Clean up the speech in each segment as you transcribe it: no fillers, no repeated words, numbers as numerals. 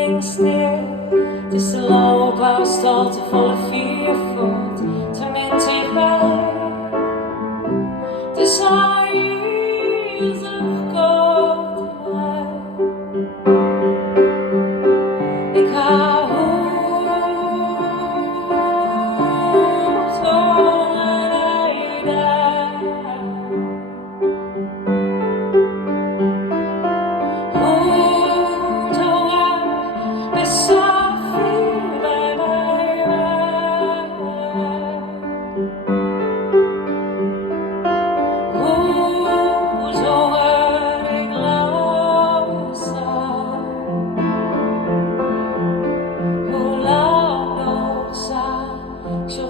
links neer. Het is de loopafstand, de volle 4 voet, te min dichtbij. Dus hij is gekomen. Ik hou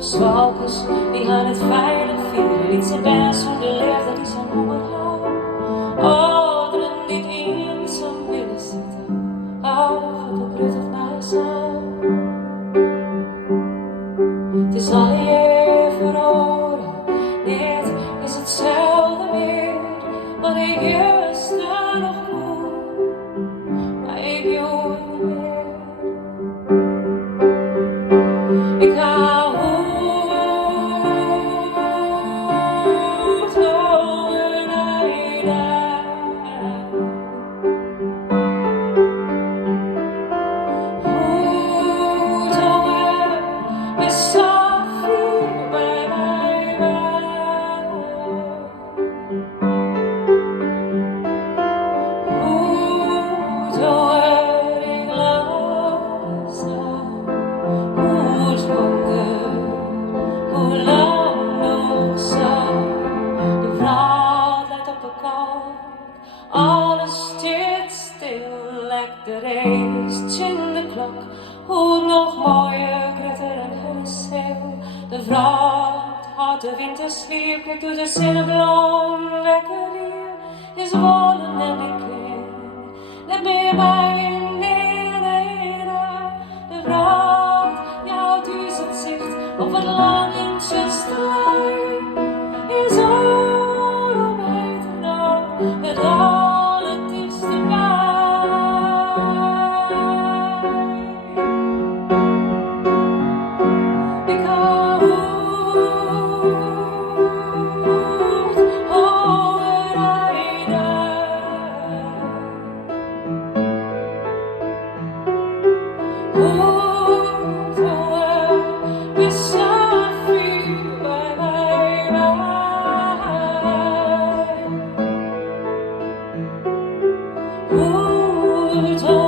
zwalkers, die gaan het veilig vieren. Niet zijn best voor de leeftijd die zijn onderhouden. Ouderen die eenzaam binnen zitten. Ogen begruttig naar je zaal. Het is al hier verloren. Dit is hetzelfde meer. Wat ik juist daar nog voel. Maar ik joh niet meer. Ik hou hoe nog mooie kretter en gereseeuw. De vrouw houdt de winterslier, kijkt door de zinnenbloem, lekker hier is wollen en ik klein. Let meer mij neer. De vrouw, jou duurt het zicht op het langentjes te lijn. Is om mij te nou, het allerdichtste bij. Hoe